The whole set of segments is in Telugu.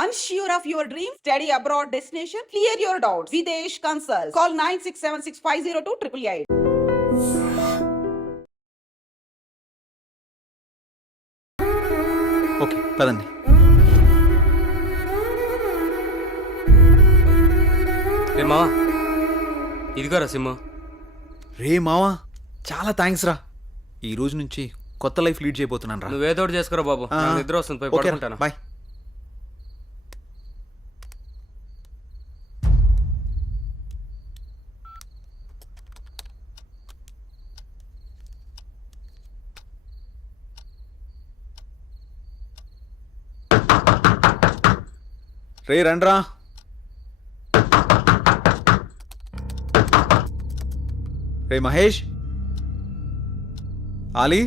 Unsure of your dream? Study abroad destination? Clear your doubts. Videsh Consult. Call 9676502888. Okay పదండి. రే మావా, ఇదిగోరా సిమ్. రే మావా, చాలా థ్యాంక్స్ రా. ఈ రోజు నుంచి కొత్త లైఫ్ లీడ్ చేయబోతున్నాను రా. నువ్వేదో ఒకటి చేసుకోరా బాబు, నాకు నిద్ర వస్తుంది, పోయి పడుకుంటాను. బాయ్. రే రండ్రా. రే మహేష్, ఆలీ,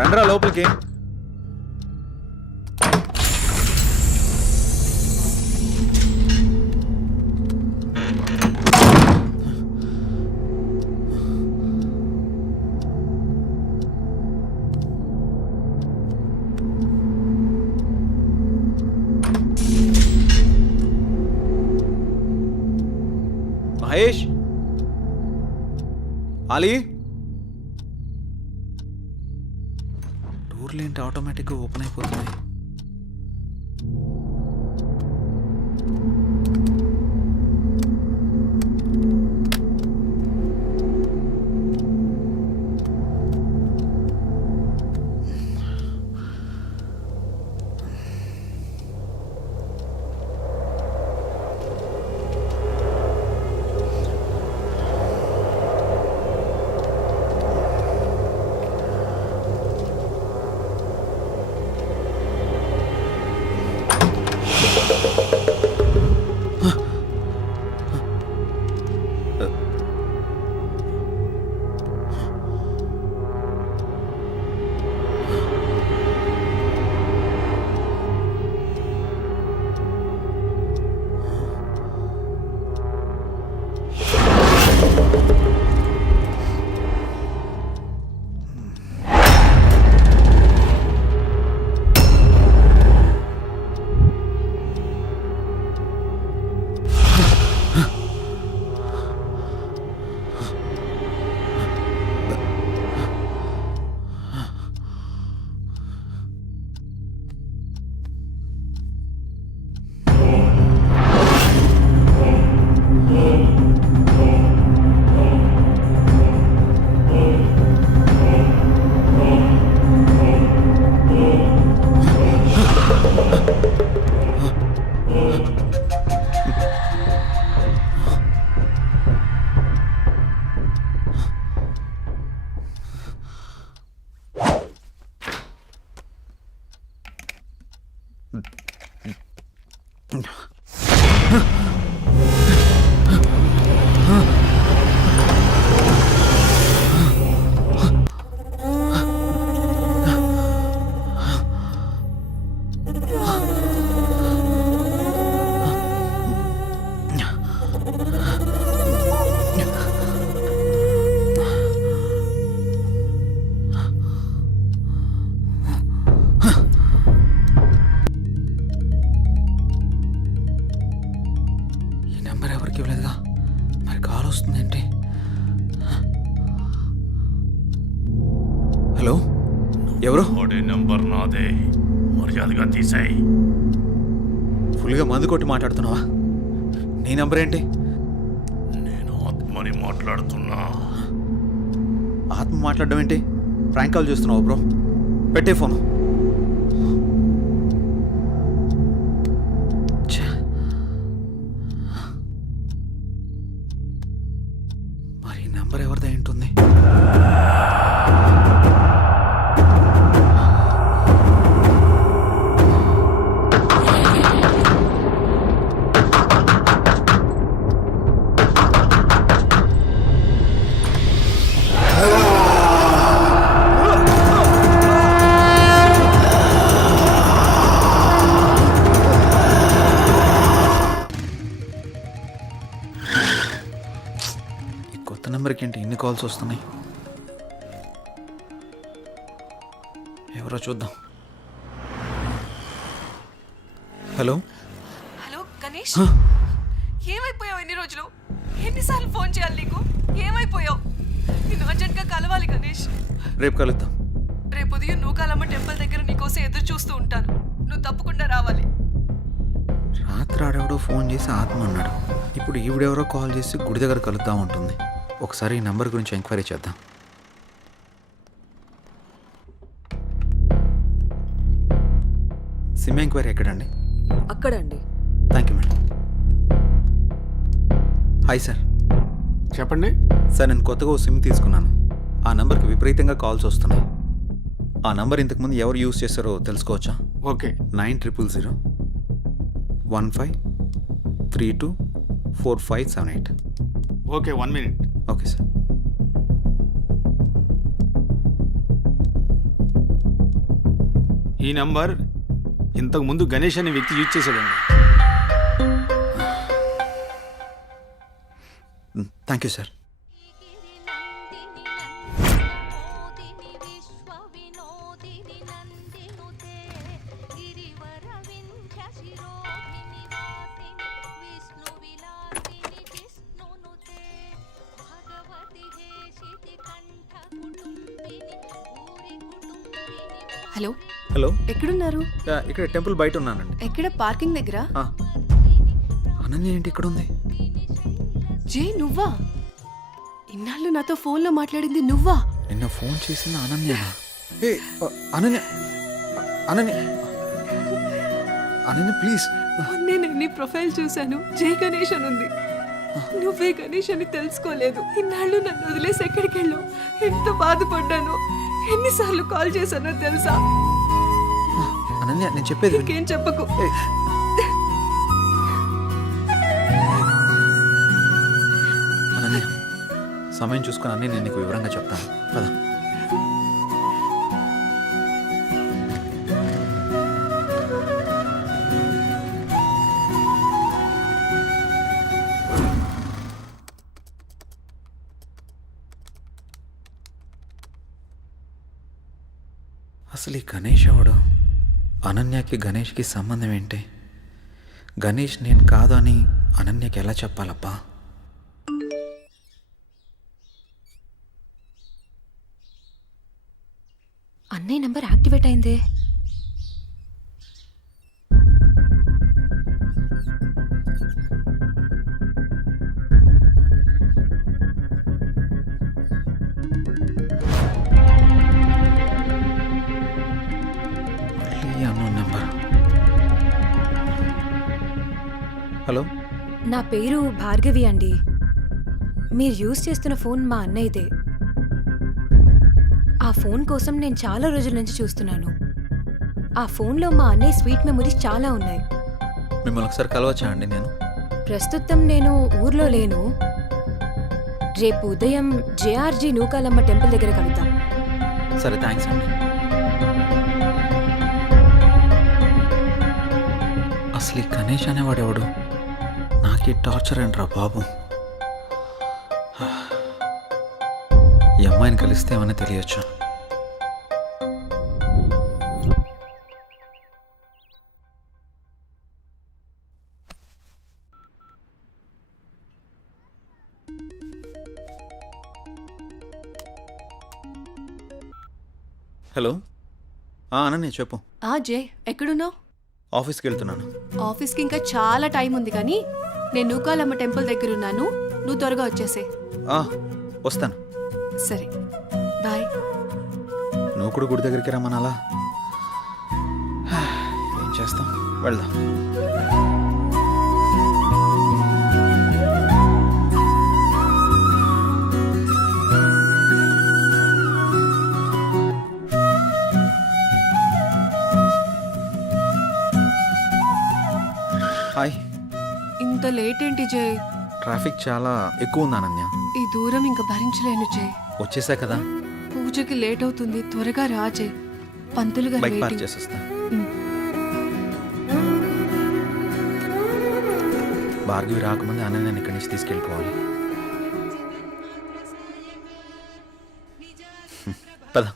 రండ్రా లోపలికి. మహేష్, ఆలీ, డోర్లు ఏంటి ఆటోమేటిక్గా ఓపెన్ అయిపోతున్నాయి? ఎవరికి ఇవ్వలేదుగా, మరి కాల్ వస్తుందేంటి? హలో, ఎవరు? నెంబర్ నాదే, మర్యాదగా తీసేయి. ఫుల్గా మందు కొట్టి మాట్లాడుతున్నావా? నీ నెంబర్ ఏంటి? నేను ఆత్మని మాట్లాడుతున్నా. ఆత్మ మాట్లాడడం ఏంటి? ప్రాంక్ కాల్ చేస్తున్నావు బ్రో. పెట్టే ఫోను. మరి నెంబర్ ఎవరిదై ఉంటుంది? కొత్త నెంబర్కి ఏంటి ఎన్ని కాల్స్ వస్తున్నాయి? ఎవరో చూద్దాం. హలో హలో గణేష్, ఏమైపోయావు? ఎన్ని రోజులు, ఎన్నిసార్లు ఫోన్ చేయాలి నీకు? ఏమైపోయావు? నేను అర్జెంట్గా కలవాలి గణేష్. రేపు కలుద్దాం. రేపు ఉదయం నూకాలమ్మ టెంపుల్ దగ్గర నీకోసం ఎదురు చూస్తూ ఉంటాను. నువ్వు తప్పకుండా రావాలి. రాత్రి ఆడెవడో ఫోన్ చేసి ఆత్మ అన్నాడు. ఇప్పుడు ఈవిడెవరో కాల్ చేసి గుడి దగ్గర కలుద్దాం ఉంటుంది. ఒకసారి ఈ నెంబర్ గురించి ఎంక్వైరీ చేద్దాం. సిమ్ ఎంక్వైరీ ఎక్కడండి? అక్కడండి. Thank you madam. Hi sir. చెప్పండి. సార్ నేను కొత్తగా ఓ సిమ్ తీసుకున్నాను. ఆ నెంబర్కి విపరీతంగా కాల్స్ వస్తున్నాయి. ఆ నెంబర్ ఇంతకుముందు ఎవరు యూజ్ చేస్తారో తెలుసుకోవచ్చా? Okay. 900015324578. Okay, 1 minute. Okay sir. ఈ నంబర్ ఇంతకు ముందు గణేష్ అనే వ్యక్తి యూజ్ చేశాడండి. Thank you sir. Hello, hello. ఎక్కడున్నారు? ఇక్కడ టెంపుల్ బయట ఉన్నానండి. ఎక్కడ? పార్కింగ్ దగ్గర. అనన్య ఏంటి ఇక్కడ ఉంది? జే, నువ్వా? ఇన్నాళ్ళు నాతో ఫోన్లో మాట్లాడింది నువ్వా? నిన్న ఫోన్ చేసింది అనన్య. అనన్య అనన్య అనన్య ప్లీజ్. నేను నీ ప్రొఫైల్ చూశాను. జే గణేష్ అని ఉంది. నువ్వే గణేష్ అని తెలుసుకోలేదు. ఇన్నాళ్ళు నన్ను వదిలేసి ఎక్కడికి వెళ్ళావు? ఎంత బాధపడ్డాను. ఎన్నిసార్లు కాల్ చేశానో తెలుసా? అనన్య నేను చెప్పేది ఇంకేం చెప్పకు. అనన్య సమయం చూసుకుని అన్నీ నేను నీకు వివరంగా చెప్తాను కదా. అసలు ఈ గణేష్ ఎవడు? అనన్యకి గణేష్కి సంబంధం ఏంటి? గణేష్ నేను కాదు అని అనన్యకి ఎలా చెప్పాలప్పా? అన్నయ్య నంబర్ యాక్టివేట్ అయిందే. హలో, నా పేరు భార్గవి అండి. మీరు యూజ్ చేస్తున్న ఫోన్ మా అన్నయ్యదే. ఆ ఫోన్ కోసం నేను చాలా రోజుల నుంచి చూస్తున్నాను. ఆ ఫోన్లో మా అన్నయ్య స్వీట్ మెమరీస్ చాలా ఉన్నాయి. మిమ్మల్ని ఒకసారి కలవచ్చా అండి? నేను ప్రస్తుతం నేను ఊర్లో లేను. రేపు ఉదయం జేఆర్జీ నూకాలమ్మ టెంపుల్ దగ్గర కలుద్దాం. సరే, థ్యాంక్స్ అండి. అసలు ఈ గణేష్ అనేవాడు ఎవడు? నాకే టార్చర్ అంటరా బాబు. ఈ అమ్మాయిని కలిస్తే ఏమని తెలియచ్చు. హలో. అనన్య చెప్పు. జే, ఎక్కడున్నావు? ఆఫీస్కి వెళ్తున్నాను. ఆఫీస్కి ఇంకా చాలా టైం ఉంది, కానీ నేను నూకాలమ్మ టెంపుల్ దగ్గర ఉన్నాను. నువ్వు త్వరగా వచ్చేసే. వస్తాను. సరే, బాయ్. నువ్వు కూడా గుడి దగ్గరికి రమ్మనాలా? ఏం చేస్తాం, వెళ్దాం. హాయ్. ఇంత లేట్ ఏంటి జే? ట్రాఫిక్ చాలా ఎక్కువ ఉంది అనన్య. ఈ దూరం ఇంకా భరించలేను జే. వచ్చేసా కదా. పూజకి లేట్ అవుతుంది, త్వరగా రా జే. పంతులు గారు బైక్ పార్క్ waiting. చేసేస్తా. భార్గవి రాకముందే అనన్యని ఇక్కడి నుంచి తీసుకెళ్ళిపోవాలి. పద.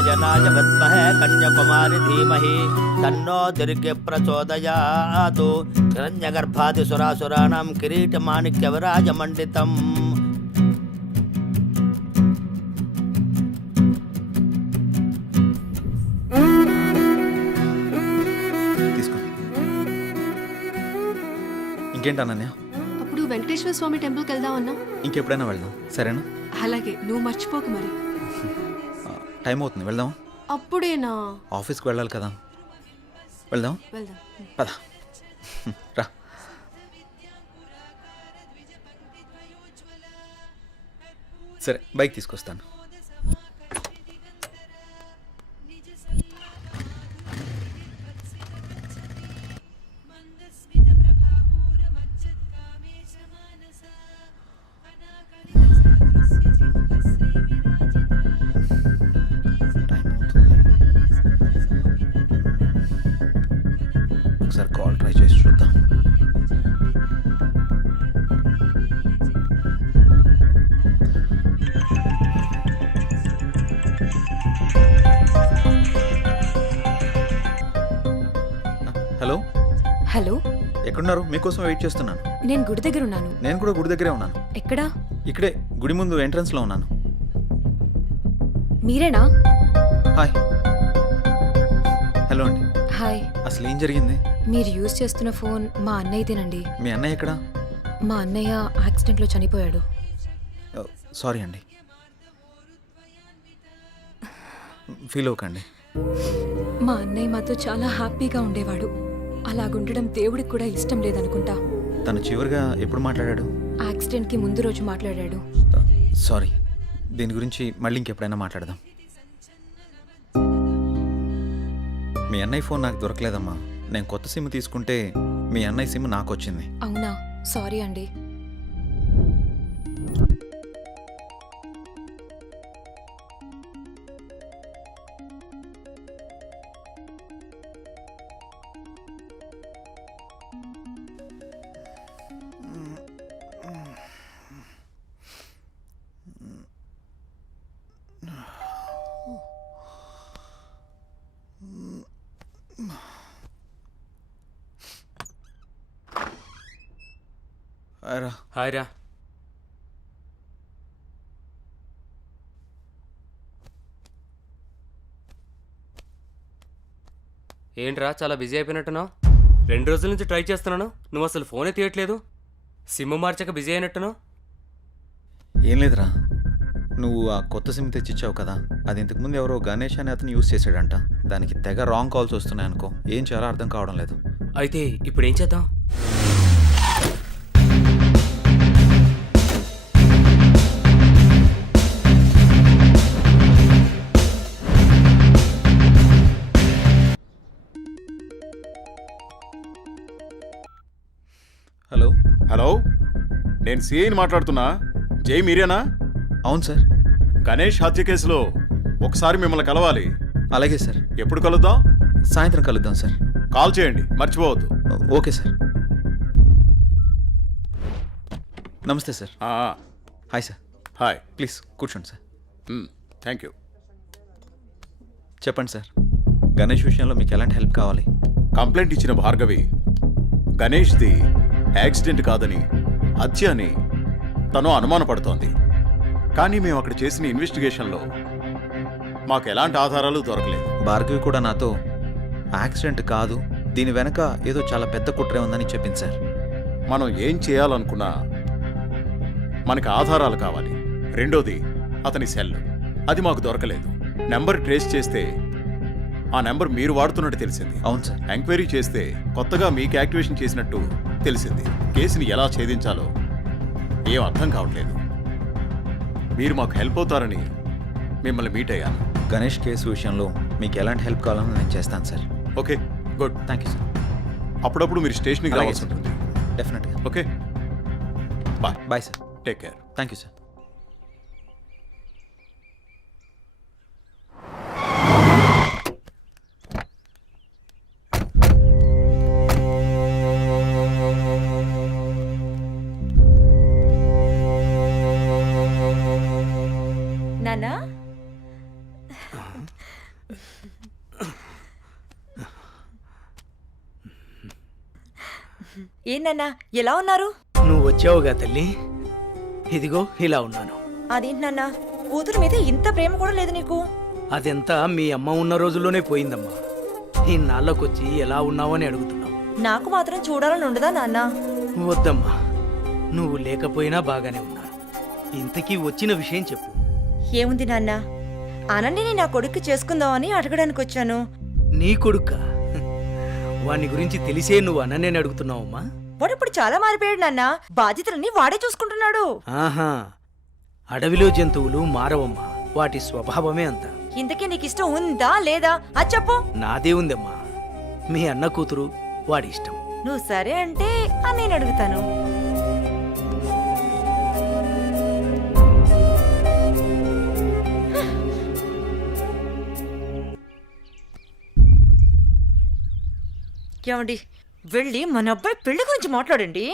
कात्यायनाय विद्महे कन्याकुमारी धीमहि तन्नो दुर्गे प्रचोदयात् हिरण्यगर्भादिसुरासुराणां किरीटमाणिक्यविराजमण्डितम् తీసుకో. ఇంకేంటి అనన్య? అప్పుడు వెంకటేశ్వర స్వామి టెంపుల్కి వెళ్దాం అన్నా. ఇంకెప్పుడైనా వెళ్దాం, సరేనా? అలాగే, నువ్వు మర్చిపోకు మరి. టైం అవుతుంది, వెళ్దాం. అప్పుడేనా? ఆఫీస్కి వెళ్ళాలి కదా, వెళ్దాం. వెళ్దాం. పద రా. సరే, బైక్ తీసుకొస్తాను. ఒకసారి కాల్ ట్రై చేసి చూద్దాం. హలో, హలో, ఎక్కడున్నారు? మీకోసం వెయిట్ చేస్తున్నాను. నేను గుడి దగ్గర ఉన్నాను. నేను కూడా గుడి దగ్గరే ఉన్నాను. ఎక్కడా? ఇక్కడే గుడి ముందు ఎంట్రన్స్లో ఉన్నాను. మీరేనా? హాయ్. హలో అండి. హాయ్. అసలు ఏం జరిగింది? మీరు యూజ్ చేస్తున్న ఫోన్ మా అన్నయ్యదేనండి. మీ అన్నయ్య ఎక్కడా? మా అన్నయ్య యాక్సిడెంట్లో చనిపోయాడు. సారీ అండి, ఫీల్ అవ్వకండి. మా అన్నయ్య మాతో చాలా హ్యాపీగా ఉండేవాడు. అలాగుండడం దేవుడికి కూడా ఇష్టం లేదనుకుంటా. తను చివరిగా ఎప్పుడు మాట్లాడాడు? యాక్సిడెంట్కి ముందు రోజు మాట్లాడాడు. సారీ, దీని గురించి మళ్ళీ ఇంకెప్పుడైనా మాట్లాడదాం. మీ అన్నయ్య ఫోన్ నాకు దొరకలేదమ్మా. నేను కొత్త సిమ్ తీసుకుంటే మీ అన్నయ్య సిమ్ నాకు వచ్చింది. అవునా? సారీ అండి. రా. హాయ్ రా. ఏంట్రా చాలా బిజీ అయిపోయినట్టున్నావు? 2 రోజుల నుంచి ట్రై చేస్తున్నాను, నువ్వు అసలు ఫోనే తీయట్లేదు. సిమ్ మార్చాక బిజీ అయినట్టున్నావు. ఏం లేదురా, నువ్వు ఆ కొత్త సిమ్ తెచ్చిచ్చావు కదా, అది ఇంతకుముందు ఎవరో గణేష్ అనే అతను యూస్ చేశాడంట. దానికి తెగ రాంగ్ కాల్స్ వస్తున్నాయి అనుకో. ఏం చేయాలో అర్థం కావడం లేదు. అయితే ఇప్పుడు ఏం చేద్దాం? హలో. హలో, నేను సిఐని మాట్లాడుతున్నా. జై మీరేనా? అవును సార్. గణేష్ హత్య కేసులో ఒకసారి మిమ్మల్ని కలవాలి. అలాగే సార్. ఎప్పుడు కలుద్దాం? సాయంత్రం కలుద్దాం సార్. కాల్ చేయండి, మర్చిపోవద్దు. Okay sir. నమస్తే sir. Hi sir. Hi. Please కూర్చోండి సార్. Thank you. చెప్పండి సార్, గణేష్ విషయంలో మీకు ఎలాంటి హెల్ప్ కావాలి? కంప్లైంట్ ఇచ్చిన భార్గవి గణేష్ది యాక్సిడెంట్ కాదని హత్య అని తను అనుమానపడుతోంది. కానీ మేము అక్కడ చేసిన ఇన్వెస్టిగేషన్లో మాకు ఎలాంటి ఆధారాలు దొరకలేదు. భార్గవి కూడా నాతో యాక్సిడెంట్ కాదు, దీని వెనక ఏదో చాలా పెద్ద కుట్రే ఉందని చెప్పింది సార్. మనం ఏం చేయాలనుకున్నా మనకి ఆధారాలు కావాలి. రెండోది అతని సెల్, అది మాకు దొరకలేదు. నెంబర్ ట్రేస్ చేస్తే ఆ నెంబర్ మీరు వాడుతున్నట్టు తెలిసింది. అవును సార్. ఎంక్వైరీ చేస్తే కొత్తగా మీకు యాక్టివేషన్ చేసినట్టు తెలిసింది. కేసుని ఎలా ఛేదించాలో ఏం అర్థం కావట్లేదు. మీరు మాకు హెల్ప్ అవుతారని మిమ్మల్ని మీట్ అయ్యాను. గణేష్ కేసు విషయంలో మీకు ఎలాంటి హెల్ప్ కావాలని నేను చేస్తాను sir. Okay, good. Thank you sir. అప్పుడప్పుడు మీరు స్టేషన్కి అలాగే రావాల్సి సార్. ఉంటుంది. డెఫినెట్గా. Okay, bye. Bye sir. Take care. Thank you sir. ఏంటన్నా ఎలా ఉన్నారు? నువ్వు వచ్చావుగా తల్లి, ఇదిగో ఇలా ఉన్నాను. అదేంటి నాన్న, కూతురు మీద ఇంత ప్రేమ కూడా లేదు నీకు? అదంతా మీ అమ్మ ఉన్న రోజుల్లోనే పోయిందమ్మా. ఇన్నాళ్ళకొచ్చి ఎలా ఉన్నావు అని అడుగుతున్నావు. నాకు మాత్రం చూడాలని ఉండదా నాన్న? వద్దమ్మా, నువ్వు లేకపోయినా బాగానే ఉన్నాను. ఇంతకీ వచ్చిన విషయం చెప్పు. ఏముంది నాన్న, అనన్యని నా కొడుక్కి చేసుకుందామని అడగడానికి వచ్చాను. నీ కొడుక్క? వాని గురించి తెలిసే నువ్వు అనన్యని అడుగుతున్నావమ్మా? వాడు ఇప్పుడు చాలా మారిపోయాడు నాన్న, బాధ్యతలన్నీ వాడే చూసుకుంటున్నాడు. ఆహా, అడవిలో జంతువులు మారవమ్మా, వాటి స్వభావమే అంత. ఇంతకీ నీకు ఇష్టం ఉందా లేదా అది చెప్పు. నాదే ఉందమ్మా, మీ అన్న కూతురు, వాడి ఇష్టం. నువ్వు సరే అంటే నేను అడుగుతాను. ఏమండి, వెళ్ళి మన అబ్బాయి పెళ్లి గురించి మాట్లాడండి.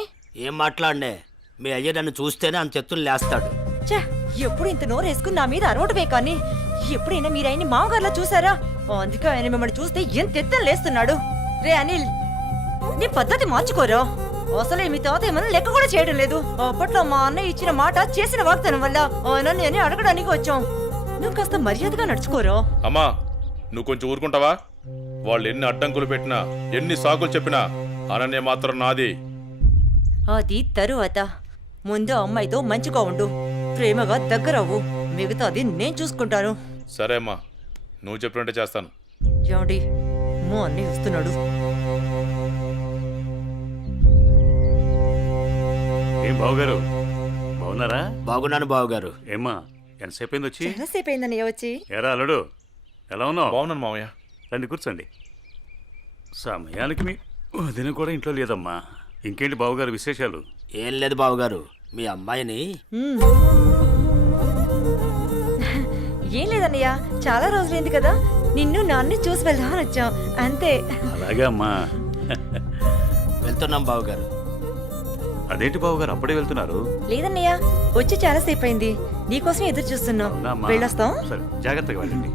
ఏం మాట్లాడనే? మీ అయ్య నన్ను చూస్తేనే అంత ఎత్తులు లేస్తాడు. ఛే, ఎప్పుడు ఇంత నోరు వేసుకుని నా మీద అరవటమే కానీ ఎప్పుడైనా మీరు ఆయన్ని మామగారులా చూసారా? అందుకే ఆయన మిమ్మల్ని చూస్తే ఎంత ఎత్తున లేస్తున్నాడు. రే అనిల్, నీ పద్ధతి మార్చుకోరా. అసలే మీ తాత ఏమన్నా లెక్క కూడా చేయడం లేదు. అప్పట్లో మా అన్నయ్య ఇచ్చిన మాట చేసిన వాగ్దానం వల్ల ఆయన నేనే అడగడానికి వచ్చాం. నువ్వు కాస్త మర్యాదగా నడుచుకోరా. అమ్మా నువ్వు కొంచెం ఊరుకుంటావా? వాళ్ళు ఎన్ని అడ్డంకులు పెట్టినా ఎన్ని సాకులు చెప్పినా అనన్య మాత్రం నాది. అది తరువాత. ముందు అమ్మాయితో మంచిగా ఉండు, ప్రేమగా దగ్గరవ్వు, మిగతాది నేను చూసుకుంటాను. సరే అమ్మా, నువ్వు చెప్పినట్టే చేస్తాను. ఏమండి, మా అన్నయ్య వస్తున్నాడు. ఏం బావగారు బాగున్నారా? బాగున్నాను బావగారు. ఏమ్మా ఎంతసేపు అయింది వచ్చి? ఎంతసేపు అయిందన్నయ్య వచ్చి? ఎరా అల్లుడు, ఎలా ఉన్నావు? బాగున్నాను మామయ్య. రండి కూర్చోండి. సమయానికి మీ వదిన కూడా ఇంట్లో లేదమ్మా. ఇంకేంటి బావగారు విశేషాలు? ఏం లేదు బావగారు, మీ అమ్మాయిని ఏం లేదన్నయ్య, చాలా రోజులైంది కదా, నిన్ను నాన్ని చూసి వెళ్దామని వచ్చాం అంతే. అలాగే అమ్మా. వెళ్తున్నాం బావగారు. అదేంటి బావగారు అప్పుడే వెళ్తున్నారు? లేదన్నయ్య, వచ్చి చాలాసేపు అయింది, నీకోసం ఎదురు చూస్తున్నాం. అవునా అమ్మా? వెళ్ళొస్తాం. సరే జాగ్రత్తగా వెళ్ళండి.